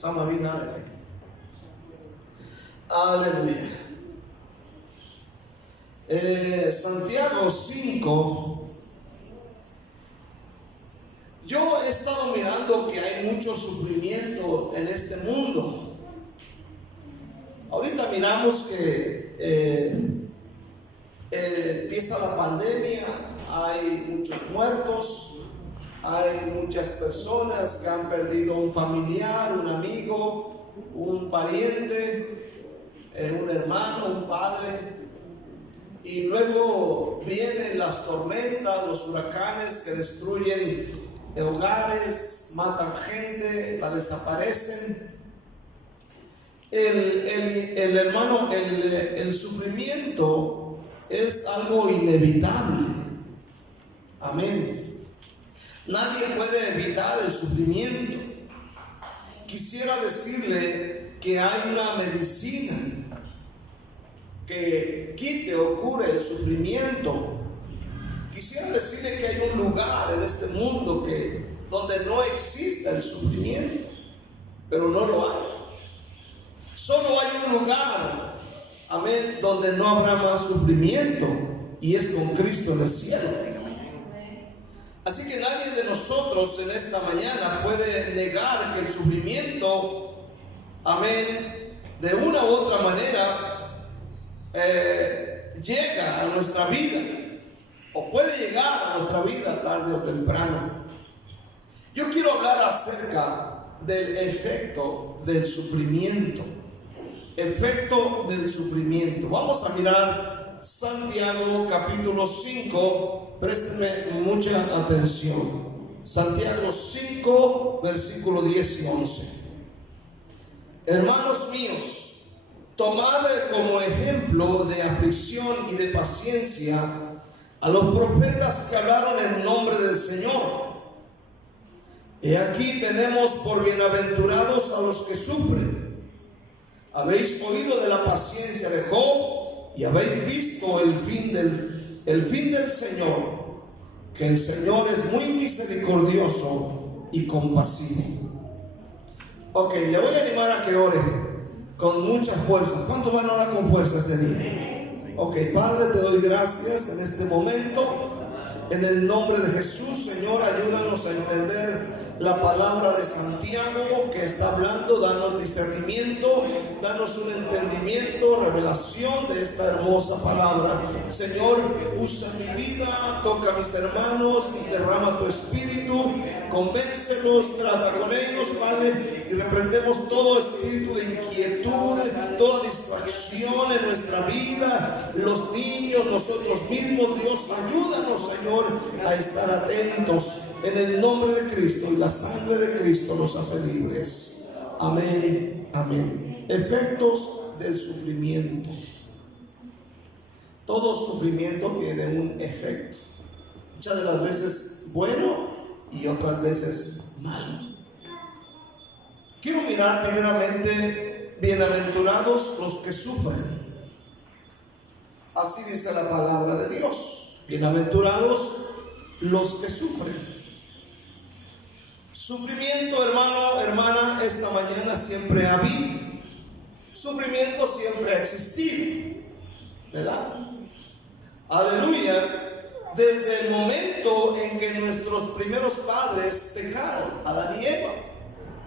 Osama Bin Laden. Aleluya. Santiago 5. Yo he estado mirando que hay mucho sufrimiento en este mundo. Ahorita miramos que empieza la pandemia, hay muchos muertos, hay muchas personas que han perdido un familiar, un amigo, un pariente, un hermano, un padre. Y luego vienen las tormentas, los huracanes que destruyen hogares, matan gente, la desaparecen. El sufrimiento es algo inevitable. Amén. Nadie puede evitar el sufrimiento. Quisiera decirle que hay una medicina que quite o cure el sufrimiento. Quisiera decirle que hay un lugar en este mundo donde no existe el sufrimiento, pero no lo hay. Solo hay un lugar, amén, donde no habrá más sufrimiento, y es con Cristo en el cielo. Así que nadie de nosotros en esta mañana puede negar que el sufrimiento, amén, de una u otra manera llega a nuestra vida, o puede llegar a nuestra vida tarde o temprano. Yo quiero hablar acerca del efecto del sufrimiento. Efecto del sufrimiento. Vamos a mirar Santiago capítulo 5. Préstenme mucha atención. Santiago 5, versículo 10 y 11. Hermanos míos, tomad como ejemplo de aflicción y de paciencia a los profetas que hablaron en nombre del Señor. He aquí tenemos por bienaventurados a los que sufren. Habéis oído de la paciencia de Job y habéis visto el fin del Señor, que el Señor es muy misericordioso y compasivo. Ok, le voy a animar a que ore con muchas fuerzas. ¿Cuántos van a orar con fuerza este día? Ok, Padre, te doy gracias en este momento. En el nombre de Jesús, Señor, ayúdanos a entender la palabra de Santiago que está hablando. Danos discernimiento, danos un entendimiento, revelación de esta hermosa palabra. Señor, usa mi vida, toca a mis hermanos y derrama tu espíritu, convéncelos, trata con ellos, Padre, y reprendemos todo espíritu de inquietud, toda distracción en nuestra vida, los niños, nosotros mismos. Dios, ayúdanos, Señor, a estar atentos en el nombre de Cristo, y la sangre de Cristo nos hace libres. Amén, amén. Efectos del sufrimiento. Todo sufrimiento tiene un efecto, muchas de las veces bueno y otras veces malo. Quiero mirar primeramente, bienaventurados los que sufren. Así dice la palabra de Dios. Bienaventurados los que sufren. Sufrimiento, hermano, hermana, esta mañana siempre ha habido. Sufrimiento siempre ha existido, ¿verdad? Aleluya. Desde el momento en que nuestros primeros padres pecaron, Adán y Eva.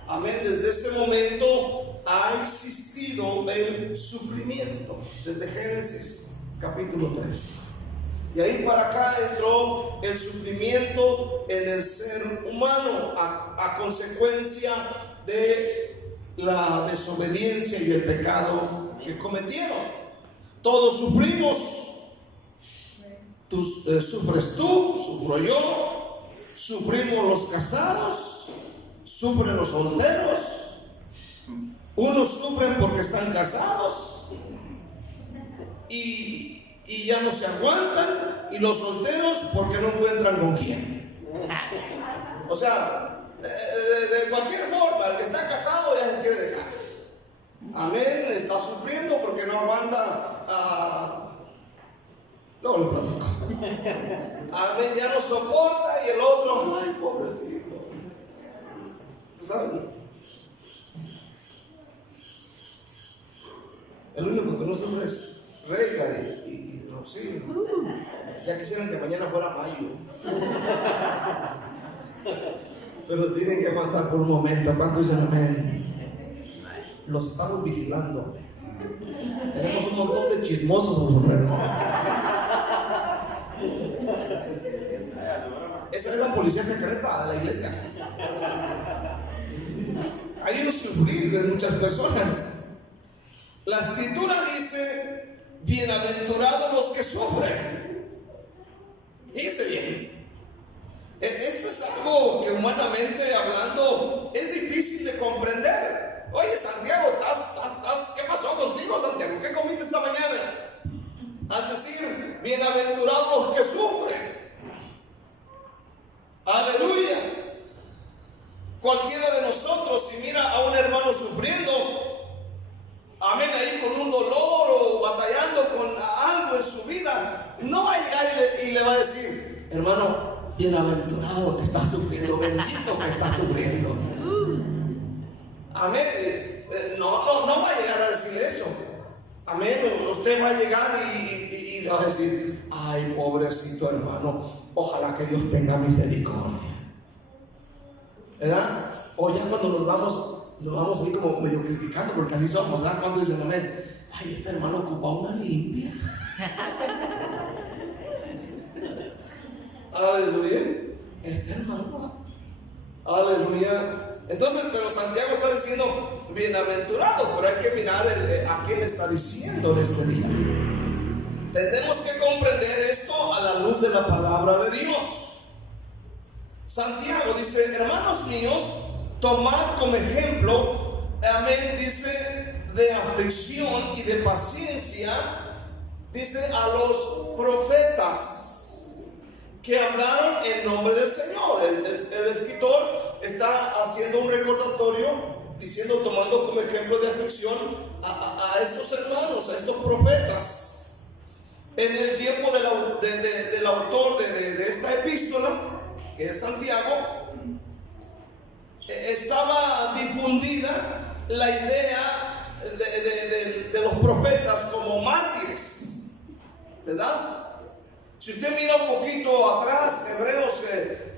Amén. Desde ese momento ha existido el sufrimiento. Desde Génesis capítulo 3. Y ahí para acá entró el sufrimiento en el ser humano a consecuencia de la desobediencia y el pecado que cometieron. Todos sufrimos. Sufres tú, sufro yo, sufrimos los casados, sufren los solteros. Unos sufren porque están casados y ya no se aguantan, y los solteros porque no encuentran con quién. O sea, de cualquier forma, el que está casado ya se quiere dejar. Amén, está sufriendo porque no aguanta. Luego lo platico. Amén, ya no soporta, y el otro, ay, pobrecito. ¿Saben? El único que no sufre es Reygar y Rocío. Ya quisieran que mañana fuera mayo. Pero tienen que aguantar por un momento. ¿Cuánto dicen amén? Los estamos vigilando. Tenemos un montón de chismosos a su alrededor. Esa es la policía secreta de la iglesia. Hay un sufrir de muchas personas. La escritura dice: bienaventurados los que sufren. Fíjese bien. Esto es algo que humanamente hablando es difícil de comprender. Oye, Santiago, ¿qué pasó contigo, Santiago? ¿Qué comiste esta mañana? Al decir bienaventurados los que sufren. Aleluya. Cualquiera de nosotros, si mira a un hermano sufriendo, amén, ahí con un dolor o batallando con algo en su vida, no va a llegar y le va a decir: hermano, bienaventurado que está sufriendo, bendito que está sufriendo. Amén. No va a llegar a decirle eso. Amén. Usted va a llegar y le va a decir: ay, pobrecito hermano, ojalá que Dios tenga misericordia. ¿Verdad? O ya cuando nos vamos a ir como medio criticando, porque así somos, ¿verdad? Cuando dicen amén: ay, este hermano ocupa una limpia. Aleluya. Este hermano. Aleluya. Entonces, pero Santiago está diciendo bienaventurado, pero hay que mirar a quién está diciendo en este día. Tenemos que comprender esto a la luz de la palabra de Dios. Santiago dice: hermanos míos, tomad como ejemplo, amén, dice, de aflicción y de paciencia, dice, a los profetas que hablaron en nombre del Señor. El escritor está haciendo un recordatorio, diciendo, tomando como ejemplo de aflicción a estos hermanos, a estos profetas. En el tiempo del autor de esta epístola, que es Santiago, estaba difundida la idea de los profetas como mártires, ¿verdad? Si usted mira un poquito atrás, Hebreos,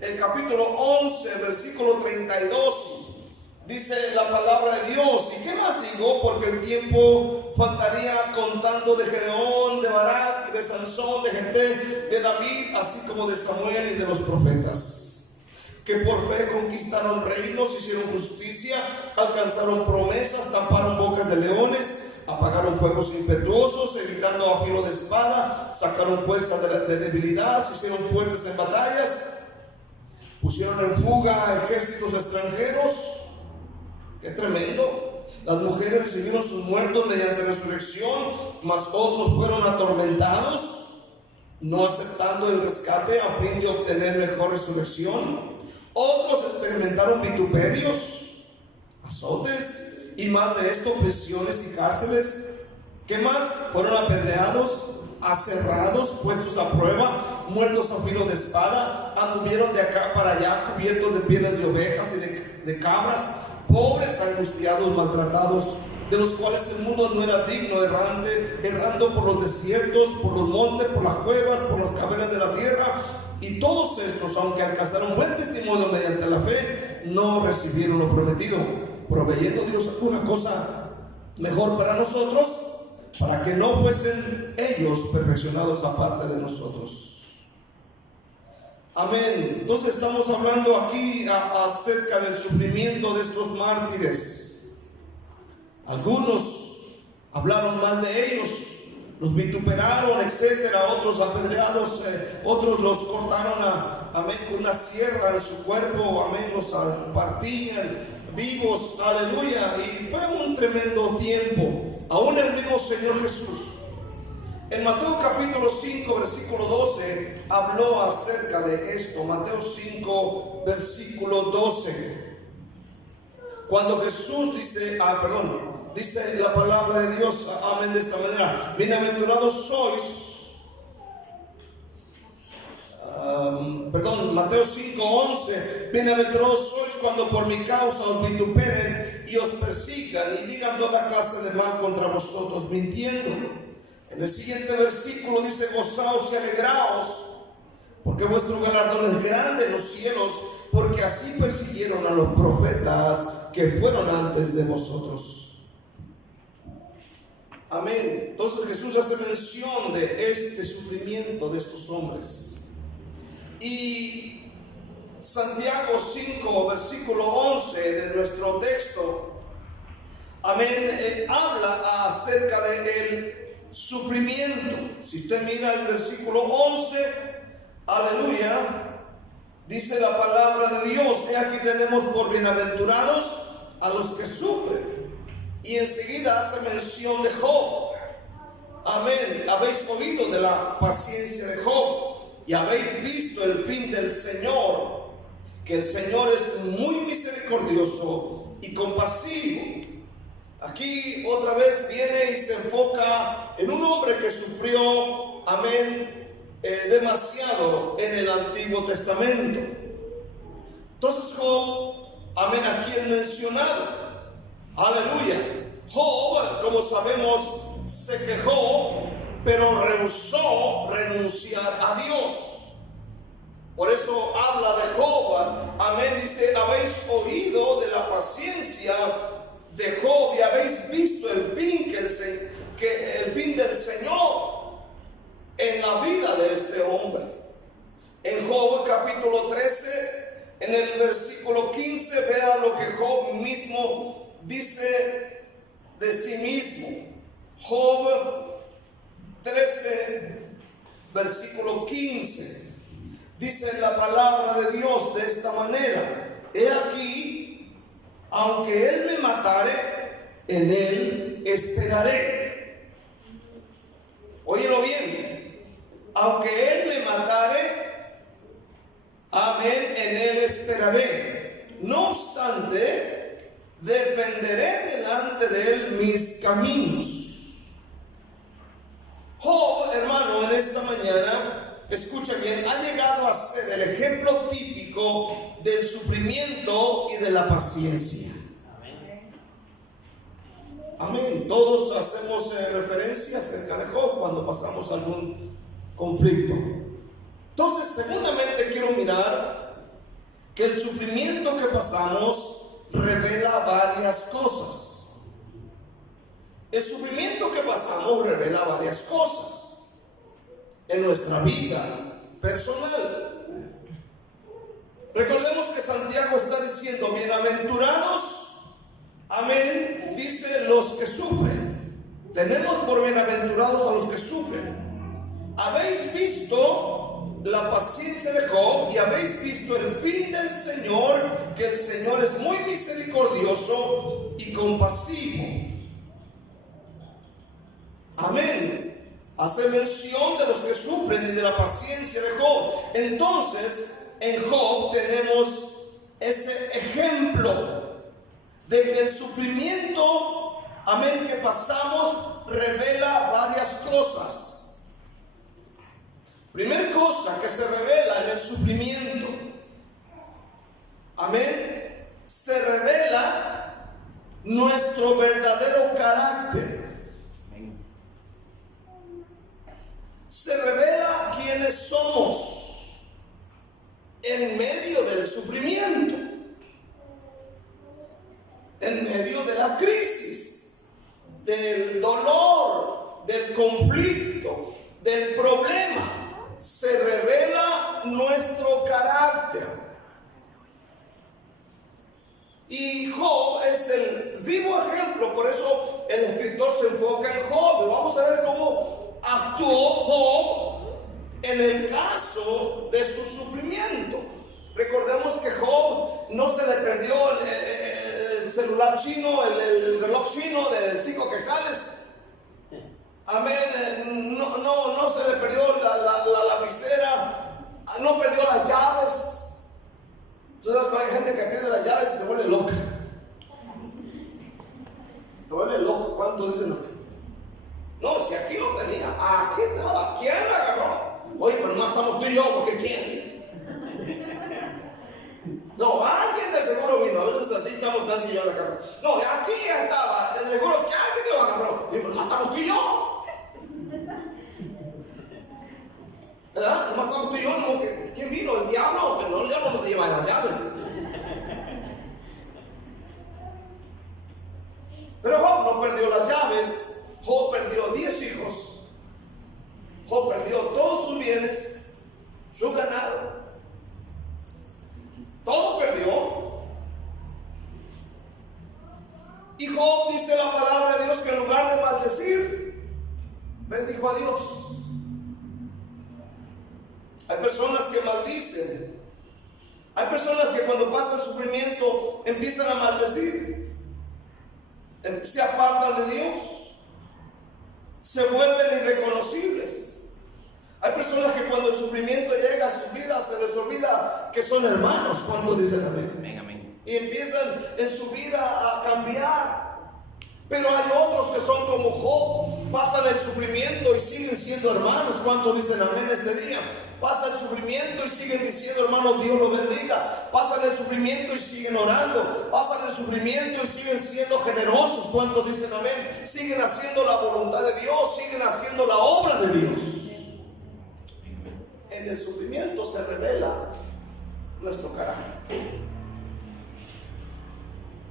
el capítulo 11, versículo 32, dice la palabra de Dios. ¿Y qué más digo? Porque el tiempo faltaría contando de Gedeón, de Barak, de Sansón, de Jefté, de David, así como de Samuel y de los profetas, que por fe conquistaron reinos, hicieron justicia, alcanzaron promesas, taparon bocas de leones, apagaron fuegos impetuosos, evitando a filo de espada, sacaron fuerza de debilidad, se hicieron fuertes en batallas, pusieron en fuga a ejércitos extranjeros. ¡Qué tremendo! Las mujeres recibieron sus muertos mediante resurrección, mas otros fueron atormentados, no aceptando el rescate a fin de obtener mejor resurrección. Otros experimentaron vituperios, azotes, y más de esto, prisiones y cárceles. ¿Qué más? Fueron apedreados, aserrados, puestos a prueba, muertos a filo de espada, anduvieron de acá para allá cubiertos de pieles de ovejas y de cabras, pobres, angustiados, maltratados, de los cuales el mundo no era digno, errando por los desiertos, por los montes, por las cuevas, por las cavernas de la tierra. Y todos estos, aunque alcanzaron buen testimonio mediante la fe, no recibieron lo prometido, proveyendo Dios alguna cosa mejor para nosotros, para que no fuesen ellos perfeccionados aparte de nosotros. Amén. Entonces estamos hablando aquí acerca del sufrimiento de estos mártires. Algunos hablaron mal de ellos, los vituperaron, etcétera. Otros apedreados, otros los cortaron amén, con una sierra en su cuerpo, amén, los partían vivos, aleluya. Y fue un tremendo tiempo. Aún el mismo Señor Jesús, en Mateo capítulo 5, versículo 12, habló acerca de esto. Mateo 5, versículo 12. Cuando Jesús dice la palabra de Dios, amén, de esta manera: bienaventurados sois. Mateo 5, 11. Bienaventurados sois cuando por mi causa os vituperen y os persigan y digan toda clase de mal contra vosotros, mintiendo. En el siguiente versículo dice: gozaos y alegraos, porque vuestro galardón es grande en los cielos, porque así persiguieron a los profetas que fueron antes de vosotros. Amén. Entonces Jesús hace mención de este sufrimiento de estos hombres. Y Santiago 5, versículo 11 de nuestro texto, amén, habla acerca del sufrimiento. Si usted mira el versículo 11, aleluya, dice la palabra de Dios: he aquí tenemos por bienaventurados a los que sufren. Y enseguida hace mención de Job. Amén. Habéis oído de la paciencia de Job y habéis visto el fin del Señor, que el Señor es muy misericordioso y compasivo. Aquí otra vez viene y se enfoca en un hombre que sufrió, amén, demasiado en el Antiguo Testamento. Entonces Job, amén, aquí es mencionado. Aleluya. Job, como sabemos, se quejó, pero rehusó renunciar a Dios. Por eso habla de Job. Amén. Dice: habéis oído de la paciencia de Job y habéis visto el fin el fin del Señor en la vida de este hombre. En Job capítulo 13, en el versículo 15, vea lo que Job mismo dice de sí mismo. Job 13, versículo 15, dice la palabra de Dios de esta manera: he aquí, aunque él me matare, en él esperaré. Óyelo bien: aunque él me matare, amén, en él esperaré. No obstante, defenderé delante de él mis caminos. Job, hermano, en esta mañana, escucha bien, ha llegado a ser el ejemplo típico del sufrimiento y de la paciencia. Amén. Todos hacemos referencia acerca de Job cuando pasamos algún conflicto. Entonces, segundamente quiero mirar que el sufrimiento que pasamos revela varias cosas. El sufrimiento que pasamos revela varias cosas en nuestra vida personal. Recordemos que Santiago está diciendo: bienaventurados, amén, dice los que sufren. Tenemos por bienaventurados a los que sufren. Habéis visto la paciencia de Job y habéis visto el fin del Señor, que el Señor es muy misericordioso y compasivo. Amén. Hace mención de los que sufren y de la paciencia de Job. Entonces, en Job tenemos ese ejemplo de que el sufrimiento, amén, que pasamos revela varias cosas. Primera cosa que se revela en el sufrimiento, amén, se revela nuestro verdadero carácter. Se revela quiénes somos en medio del sufrimiento, en medio de la crisis, del dolor, del conflicto, del problema. Se revela nuestro carácter. Y Job es el vivo ejemplo. Por eso el escritor se enfoca en Job. Vamos a ver cómo actuó Job en el caso de su sufrimiento. Recordemos que Job no se le perdió el celular chino, el reloj chino de 5 quetzales. Amén. No se le perdió la lapicera, no perdió las llaves. Entonces hay gente que pierde las llaves y se vuelve loca. Se vuelve loco. ¿Cuánto dicen? No, si aquí lo tenía, aquí estaba. ¿Quién me agarró? Oye, pero no estamos tú y yo, porque ¿quién? No, alguien de seguro vino. A veces así estamos tan sillados en la casa. No, aquí estaba, seguro que alguien lo agarró. Y pues matamos tú y yo. ¿Verdad? No matamos tú y yo, no, que, ¿quién vino? ¿El diablo? Que no, el diablo no se lleva las llaves. Pero Job no perdió las llaves. Job perdió 10 hijos. Job perdió todos sus bienes, su ganado. Todo perdió. Y Job dice la palabra de Dios que en lugar de maldecir, bendijo a Dios. Hay personas que maldicen. Hay personas que cuando pasan sufrimiento empiezan a maldecir. Se apartan de Dios. Se vuelven irreconocibles. Hay personas que cuando el sufrimiento llega a sus vidas se les olvida que son hermanos. ¿Cuántos dicen amén? Amén, amén. Y empiezan en su vida a cambiar. Pero hay otros que son como Job, pasan el sufrimiento y siguen siendo hermanos. ¿Cuántos dicen amén este día? Pasan el sufrimiento y siguen diciendo, hermanos, Dios los bendiga. Pasan el sufrimiento y siguen orando. Pasan el sufrimiento y siguen siendo generosos. ¿Cuántos dicen amén? Siguen haciendo la voluntad de Dios, siguen haciendo la obra de Dios. En el sufrimiento se revela nuestro carácter.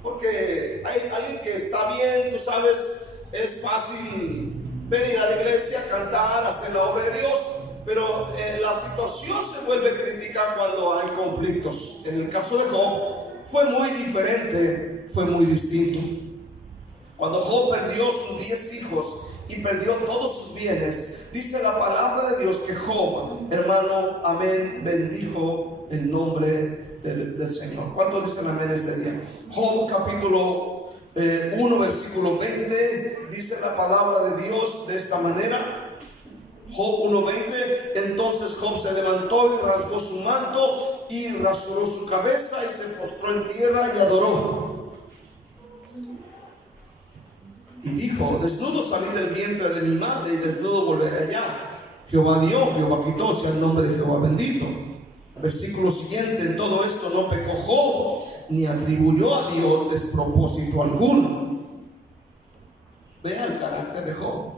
Porque hay alguien que está bien, tú sabes, es fácil venir a la iglesia, cantar, hacer la obra de Dios, pero la situación se vuelve crítica cuando hay conflictos. En el caso de Job fue muy diferente, fue muy distinto. Cuando Job perdió sus 10 hijos y perdió todos sus bienes, dice la palabra de Dios que Job, hermano, amén, bendijo el nombre del Señor. ¿Cuántos dicen amén este día? Job capítulo 1 versículo 20 dice la palabra de Dios de esta manera. Job 1:20. Entonces Job se levantó y rasgó su manto y rasuró su cabeza y se postró en tierra y adoró. Y dijo: desnudo salí del vientre de mi madre y desnudo volveré allá. Jehová dio, Jehová quitó, sea el nombre de Jehová bendito. Versículo siguiente: en todo esto no pecó Job, ni atribuyó a Dios despropósito alguno. Vea el carácter de Job.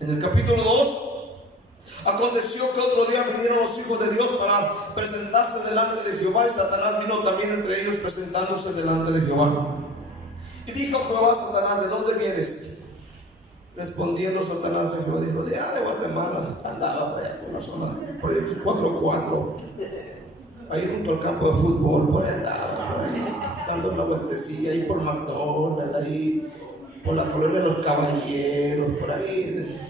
En el capítulo 2, aconteció que otro día vinieron los hijos de Dios para presentarse delante de Jehová, y Satanás vino también entre ellos presentándose delante de Jehová. Y dijo Jehová a Satanás: ¿de dónde vienes? Respondiendo Satanás a Jehová, dijo: de Guatemala. Andaba por allá por la zona de Proyectos 4-4, ahí junto al campo de fútbol, por ahí andaba, por ahí dando una vueltecilla, ahí por McDonald's, ahí por la colonia de los Caballeros, por ahí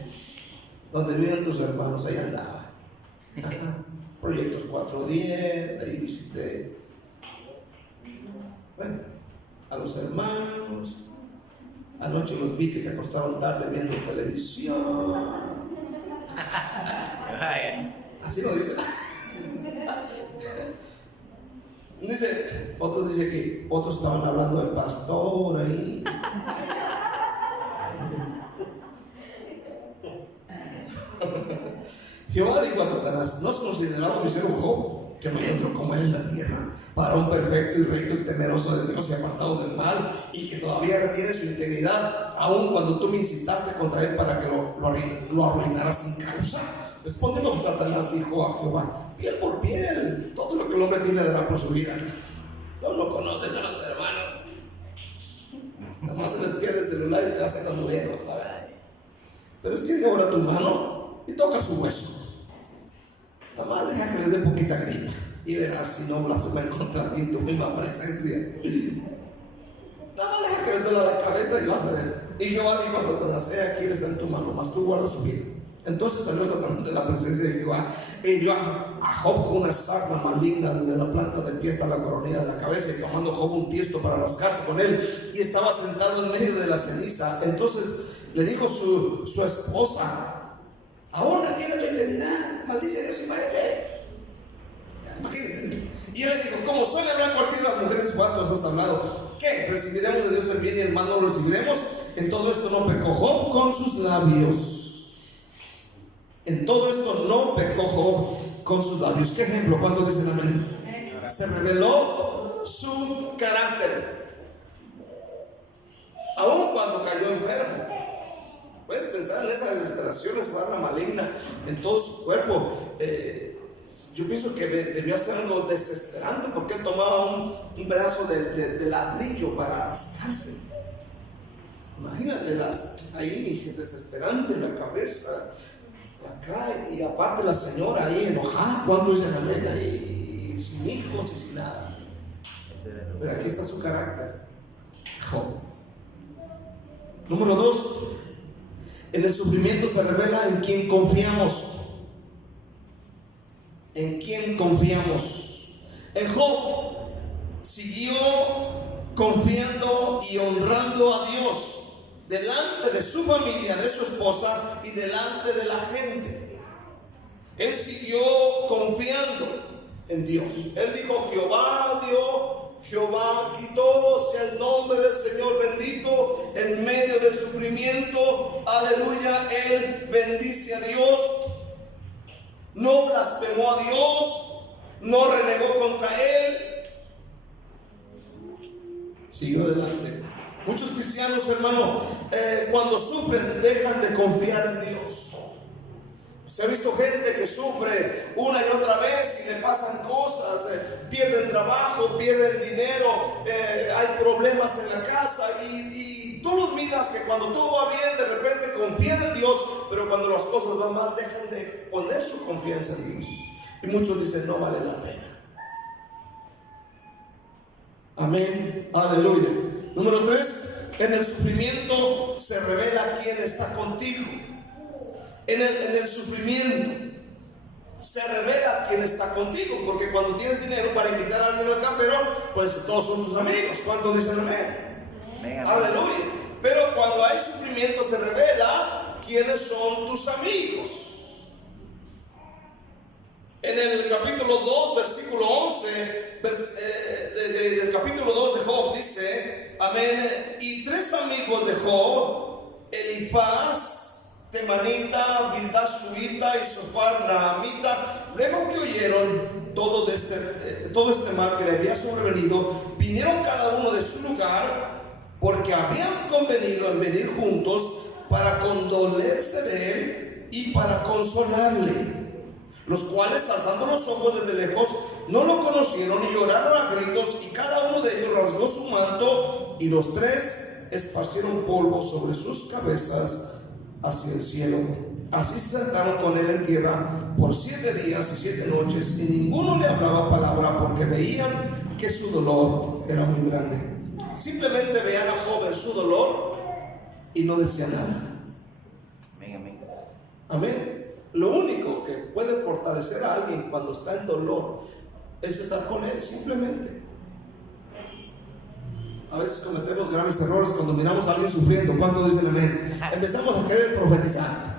donde viven tus hermanos, ahí andaba. Proyectos 410, ahí visité, bueno, a los hermanos. Anoche los vi que se acostaron tarde viendo televisión. Así lo dice. Dice, otros dicen que otros estaban hablando del pastor ahí. Jehová dijo a Satanás: ¿no has considerado mi siervo Job, que no hay otro como él en la tierra, para un perfecto y recto y temeroso de Dios y apartado del mal, y que todavía retiene su integridad, aun cuando tú me incitaste contra él para que lo arruinara sin causa? Respondiendo Satanás dijo a Jehová: piel por piel, todo lo que el hombre tiene dará por su vida. Tú no conoces a los hermanos. Nada más se les pierde el celular y ya se están muriendo, ¿sabes? Pero extiende ahora tu mano y toca su hueso. Nada más deja que les dé poquita gripa y verás si no blasfeman contra ti en tu misma presencia. Nada más deja que les duela la cabeza y vas a ver. Y Jehová dijo a Satanás: he aquí, él está en tu mano, mas tú guarda su vida. Entonces salió Satanás de la presencia de Jehová e hirió a Job con una sarna maligna desde la planta del pie hasta la coronilla de la cabeza, y tomando Job un tiesto para rascarse con él, y estaba sentado en medio de la ceniza. Entonces le dijo su esposa: ahora tiene tu integridad, maldice a Dios y muérete. Imagínense. Y él le dijo: como suele hablar cualquiera de las mujeres, ¿cuántos has hablado? ¿Qué? ¿Recibiremos de Dios el bien y el mal no lo recibiremos? En todo esto no pecó Job con sus labios. En todo esto no pecó Job con sus labios. ¿Qué ejemplo? ¿Cuántos dicen amén? Se reveló su carácter. aún cuando cayó enfermo. Puedes pensar en esa desesperación, esa arma maligna en todo su cuerpo. Yo pienso que debió ser algo desesperante, porque él tomaba un pedazo de ladrillo para rascarse. Imagínate ahí, desesperante la cabeza acá, y aparte la señora ahí enojada. ¿Cuánto dicen amén? Ahí sin hijos y sin nada. Pero aquí está su carácter. Job. Número 2, en el sufrimiento se revela en quién confiamos. ¿En quién confiamos? En Job siguió confiando y honrando a Dios delante de su familia, de su esposa y delante de la gente. Él siguió confiando en Dios. Él dijo: Jehová dio, Jehová quitó, sea el nombre del Señor bendito en medio del sufrimiento. Aleluya. Él bendice a Dios. No blasfemó a Dios, no renegó contra Él, siguió adelante. Muchos cristianos, hermano, cuando sufren, dejan de confiar en Dios. Se ha visto gente que sufre una y otra vez y le pasan cosas, pierden trabajo, pierden dinero, hay problemas en la casa, y tú los miras que cuando todo va bien, de repente confían en Dios, pero cuando las cosas van mal, dejan de poner su confianza en Dios. Y muchos dicen: no vale la pena. Amén, aleluya. Número 3, en el sufrimiento se revela quién está contigo. En el sufrimiento se revela quién está contigo, porque cuando tienes dinero para invitar a alguien al campero, pues todos son tus amigos. ¿Cuántos dicen amén? Amén. Aleluya. Pero cuando hay sufrimiento se revela quiénes son tus amigos. En el capítulo 2, versículo 11 del capítulo 2 de Job dice, amén: y 3 amigos de Job, Elifaz, Temanita, Bildad Suita y Sofar Naamita, luego que oyeron todo este mal que le había sobrevenido, vinieron cada uno de su lugar, porque habían convenido en venir juntos para condolerse de él y para consolarle. Los cuales, alzando los ojos desde lejos, no lo conocieron y lloraron a gritos, y cada uno de ellos rasgó su manto, y los 3 esparcieron polvo sobre sus cabezas hacia el cielo. Así se sentaron con él en tierra por 7 días y 7 noches, y ninguno le hablaba palabra, porque veían que su dolor era muy grande. Simplemente veían a Job en su dolor y no decían nada. Amén. Amén. Lo único que puede fortalecer a alguien cuando está en dolor es estar con él, simplemente. A veces cometemos graves errores cuando miramos a alguien sufriendo. ¿Cuántos dicen amén? Empezamos a querer profetizar.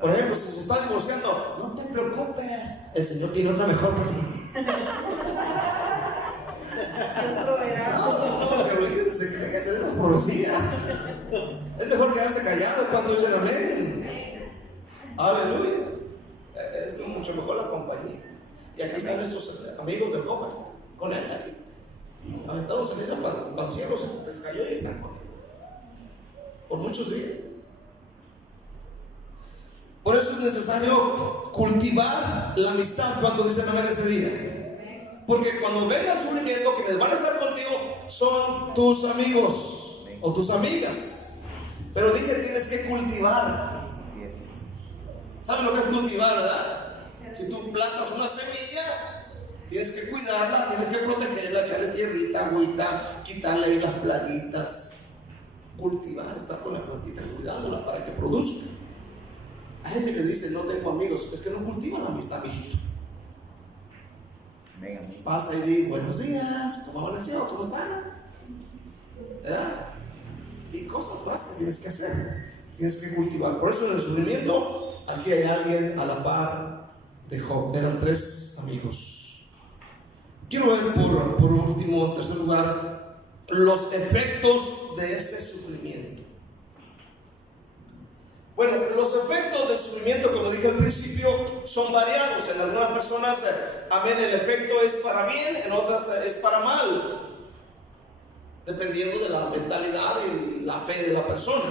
Por ejemplo, si se está divorciando, no te preocupes, el Señor tiene otra mejor para ti. No, que lo dices, se cree que se dé la profecía. Es mejor quedarse callado. ¿Cuántos dicen amén? Aleluya. Es mucho mejor la compañía. Y aquí están estos amigos de Job, con él ahí. Aventaron ceniza para el cielo, se les cayó y están con él por muchos días. Por eso es necesario cultivar la amistad. Cuando dicen amén este día, porque cuando venga el sufrimiento, quienes van a estar contigo son tus amigos o tus amigas. Pero dije, tienes que cultivar. ¿Saben lo que es cultivar, verdad? Si tú plantas una semilla, tienes que cuidarla, tienes que protegerla, echarle tierrita, agüita, quitarle ahí las plaguitas. Cultivar, estar con la plantita, cuidándola para que produzca. Hay gente que dice: no tengo amigos. Es que no cultivan la amistad, mijito. Pasa y di: buenos días, ¿cómo amaneció? ¿Cómo están? ¿Verdad? Y cosas más que tienes que hacer. Tienes que cultivar. Por eso en el sufrimiento, aquí hay alguien a la par de Job. Eran 3 amigos. Quiero ver por último, en tercer lugar, los efectos de ese sufrimiento. Bueno, los efectos del sufrimiento, como dije al principio, son variados. En algunas personas, amén, el efecto es para bien, en otras es para mal. dependiendo de la mentalidad y la fe de la persona.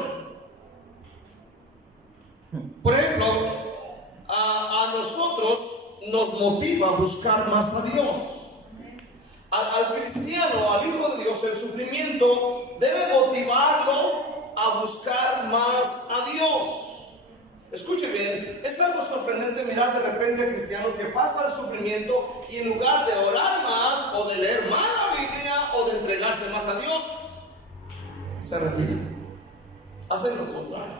Por ejemplo, a nosotros nos motiva a buscar más a Dios. Al cristiano, al hijo de Dios, el sufrimiento debe motivarlo a buscar más a Dios. Escuche bien, es algo sorprendente mirar de repente cristianos que pasan el sufrimiento y en lugar de orar más o de leer más la Biblia o de entregarse más a Dios, se retiran, hacen lo contrario.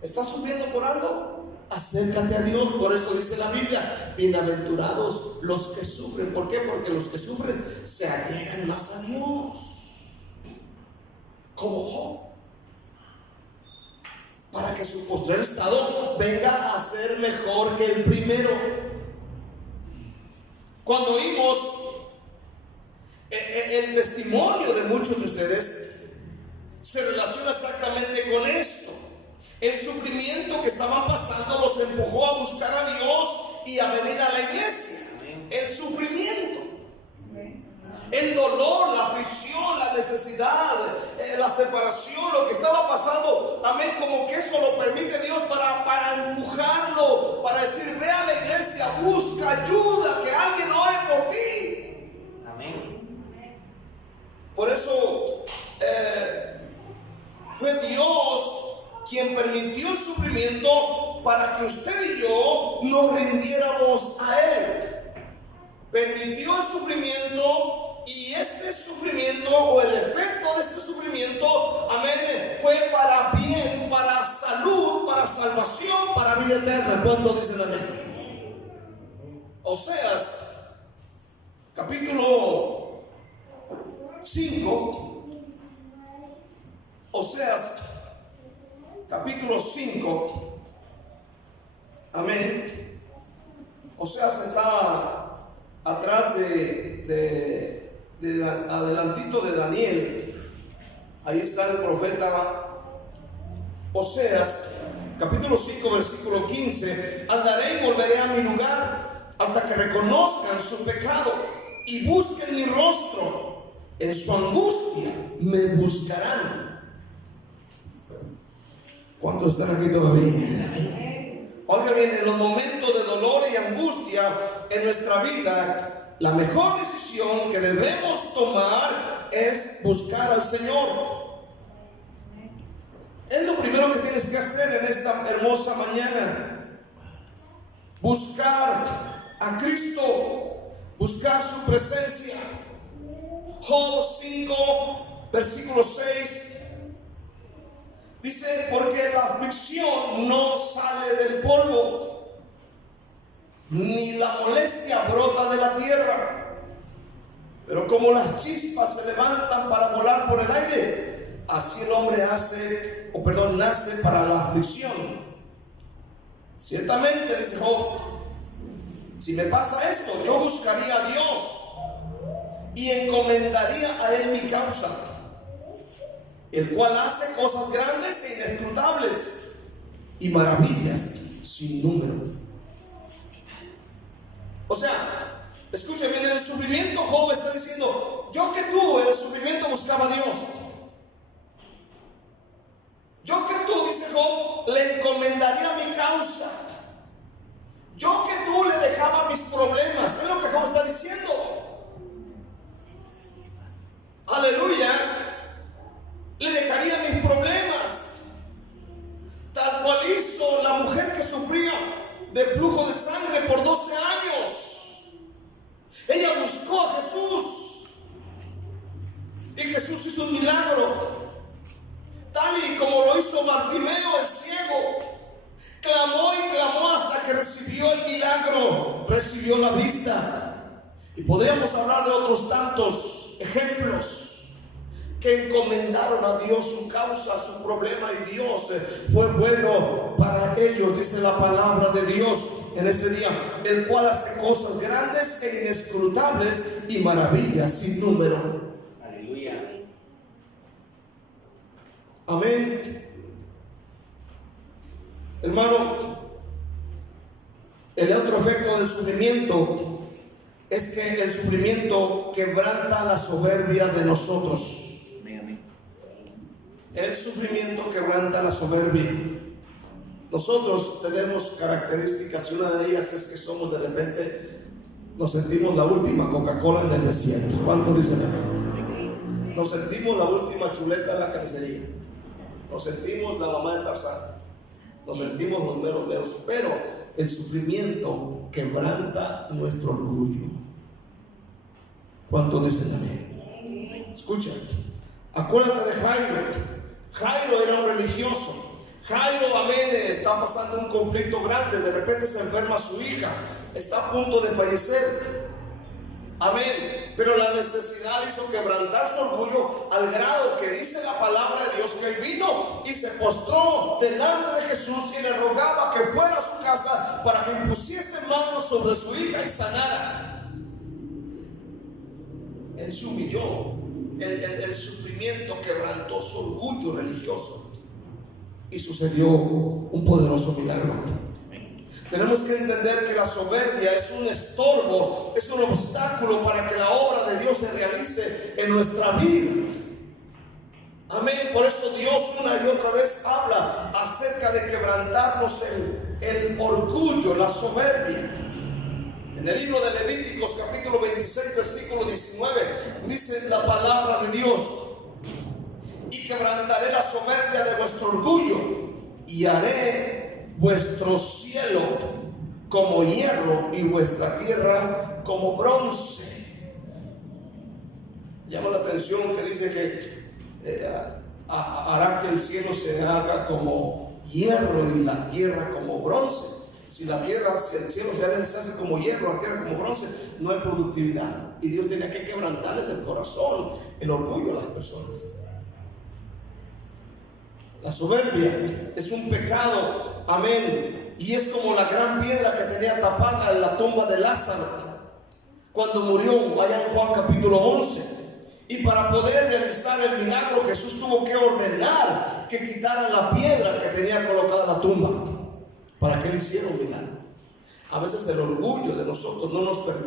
¿Estás sufriendo por algo? Acércate a Dios. Por eso dice la Biblia: bienaventurados los que sufren. ¿Por qué? Porque los que sufren se allegan más a Dios, como Job, para que su postrer estado venga a ser mejor que el primero. Cuando oímos el testimonio de muchos de ustedes, se relaciona exactamente con esto. El sufrimiento que estaban pasando los empujó a buscar a Dios y a venir a la iglesia. El sufrimiento, el dolor, la aflicción, la necesidad, la separación, lo que estaba pasando, amén, como que eso lo permite Dios para empujarlo, para decir: ve a la iglesia, busca ayuda, que alguien ore por ti. Amén. Por eso fue Dios quien permitió el sufrimiento para que usted y yo nos rindiéramos a Él. Permitió el sufrimiento, y este sufrimiento, o el efecto de este sufrimiento, amén, fue para bien, para salud, para salvación, para vida eterna. ¿Cuántos dicen amén? Oseas, capítulo 5. Oseas, capítulo 5. Amén. Oseas está atrás de adelantito de Daniel. Ahí está el profeta Oseas, capítulo 5, versículo 15. Andaré y volveré a mi lugar hasta que reconozcan su pecado y busquen mi rostro. En su angustia me buscarán. ¿Cuántos están aquí todavía? Oiga bien, en los momentos de dolor y angustia en nuestra vida, la mejor decisión que debemos tomar es buscar al Señor. Es lo primero que tienes que hacer en esta hermosa mañana: buscar a Cristo, buscar su presencia. Job 5, versículo 6 dice: porque la aflicción no sale del polvo, ni la molestia brota de la tierra, pero como las chispas se levantan para volar por el aire, así el hombre nace para la aflicción. Ciertamente, dice Job, si me pasa esto, yo buscaría a Dios y encomendaría a Él mi causa, el cual hace cosas grandes e inescrutables y maravillas sin número. O sea, escuchen bien, en el sufrimiento Job está diciendo: yo que tú en el sufrimiento buscaba a Dios. Yo que tú, dice Job, le encomendaría mi causa. Yo que tú le dejaba mis problemas. Es lo que Job está diciendo. Aleluya. Le dejaría mis problemas, tal cual hizo la mujer que sufría de flujo de sangre por 12 años. Ella buscó a Jesús y Jesús hizo un milagro, tal y como lo hizo Bartimeo el ciego. Clamó y clamó hasta que recibió el milagro, recibió la vista. Y podríamos hablar de otros tantos ejemplos que encomendaron a Dios su causa, su problema, y Dios fue bueno para ellos. Dice la palabra de Dios en este día: el cual hace cosas grandes e inescrutables y maravillas sin número. Aleluya. Amén. Hermano, el otro efecto del sufrimiento es es que el sufrimiento quebranta la soberbia de nosotros. El sufrimiento quebranta la soberbia. Nosotros tenemos características y una de ellas es que somos de repente, nos sentimos la última Coca-Cola en el desierto. ¿Cuántos dicen amén? Nos sentimos la última chuleta en la carnicería. Nos sentimos la mamá de Tarzán. Nos sentimos los meros, pero el sufrimiento quebranta nuestro orgullo. ¿Cuántos dicen amén? Escucha, acuérdate de Jairo. Jairo era un religioso. Jairo, amén, está pasando un conflicto grande. De repente se enferma su hija, está a punto de fallecer. Amén. Pero la necesidad hizo quebrantar su orgullo al grado que dice la palabra de Dios que él vino y se postró delante de Jesús y le rogaba que fuera a su casa para que impusiese manos sobre su hija y sanara. Él se humilló. El sufrimiento quebrantó su orgullo religioso y sucedió un poderoso milagro. Tenemos que entender que la soberbia es un estorbo, es un obstáculo para que la obra de Dios se realice en nuestra vida. Amén. Por eso Dios una y otra vez habla acerca de quebrantarnos el orgullo, la soberbia. En el libro de Levíticos capítulo 26 versículo 19 dice la palabra de Dios: y quebrantaré la soberbia de vuestro orgullo y haré vuestro cielo como hierro y vuestra tierra como bronce. Llama la atención que dice que hará que el cielo se haga como hierro y la tierra como bronce. Si el cielo se hace como hierro, la tierra como bronce, no hay productividad. Y Dios tenía que quebrantarles el corazón, el orgullo a las personas. La soberbia es un pecado, amén, y es como la gran piedra que tenía tapada en la tumba de Lázaro cuando murió allá en Juan capítulo 11. Y para poder realizar el milagro, Jesús tuvo que ordenar que quitaran la piedra que tenía colocada en la tumba para que él hiciera un milagro. A veces el orgullo de nosotros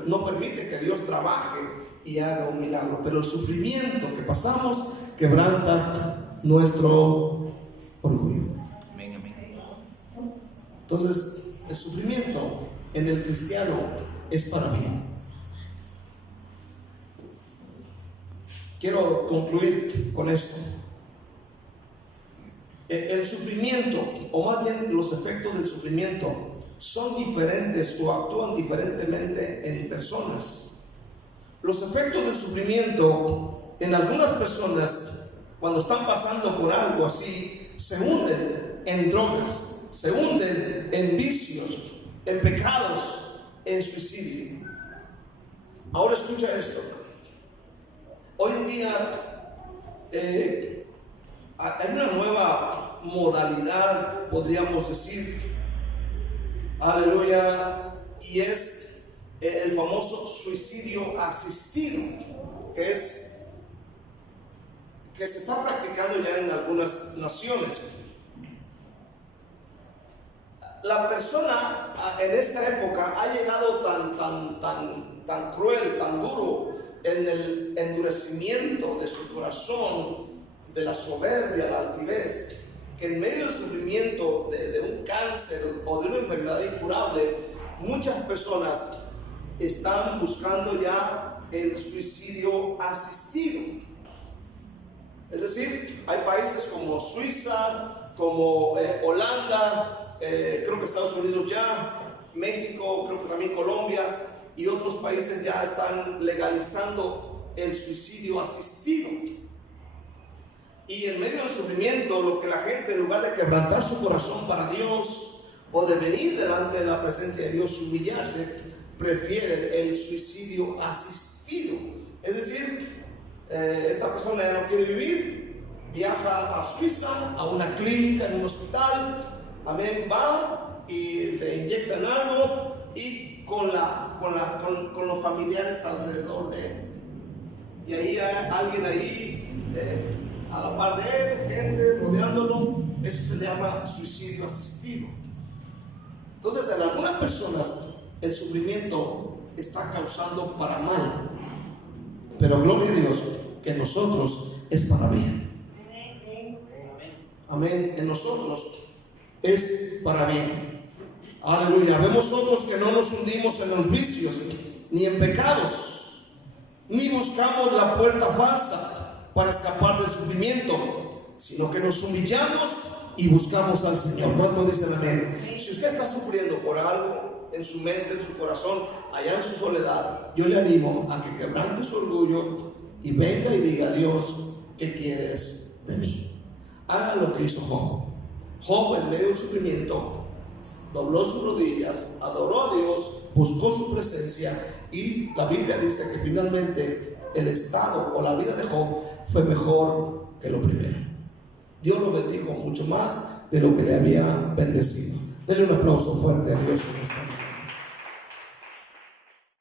no permite que Dios trabaje y haga un milagro, pero el sufrimiento que pasamos quebranta nuestro orgullo. Entonces, el sufrimiento en el cristiano es para bien. Quiero concluir con esto. El sufrimiento, o más bien los efectos del sufrimiento, son diferentes o actúan diferentemente en personas. Los efectos del sufrimiento en algunas personas, cuando están pasando por algo así, se hunden en drogas, se hunden en vicios, en pecados, en suicidio. Ahora escucha esto. Hoy en día hay una nueva modalidad, podríamos decir, aleluya, y es el famoso suicidio asistido, que se está practicando ya en algunas naciones. La persona en esta época ha llegado tan cruel, tan duro en el endurecimiento de su corazón, de la soberbia, la altivez, que en medio del sufrimiento de un cáncer o de una enfermedad incurable, muchas personas están buscando ya el suicidio asistido. Es decir, hay países como Suiza, como Holanda, creo que Estados Unidos ya, México, creo que también Colombia y otros países ya están legalizando el suicidio asistido. Y en medio del sufrimiento, lo que la gente, en lugar de quebrantar su corazón para Dios o de venir delante de la presencia de Dios y humillarse, prefieren el suicidio asistido. Es decir, esta persona ya no quiere vivir, viaja a Suiza, a una clínica, en un hospital, amén, va y le inyectan algo y con los familiares alrededor de él. Y ahí hay alguien ahí a la par de él, gente rodeándolo. Eso se le llama suicidio asistido. Entonces, en algunas personas el sufrimiento está causando para mal. Pero gloria a Dios que en nosotros es para bien. Amén. En nosotros es para bien. Aleluya. Vemos otros que no nos hundimos en los vicios ni en pecados, ni buscamos la puerta falsa para escapar del sufrimiento, sino que nos humillamos y buscamos al Señor. ¿Cuántos dicen amén? Si usted está sufriendo por algo en su mente, en su corazón, allá en su soledad, yo le animo a que quebrante su orgullo y venga y diga: Dios, ¿qué quieres de mí? Haga lo que hizo Job. Job, en medio del sufrimiento, dobló sus rodillas, adoró a Dios, buscó su presencia, y la Biblia dice que finalmente el estado o la vida de Job fue mejor que lo primero. Dios lo bendijo mucho más de lo que le había bendecido. Denle un aplauso fuerte a Dios en esta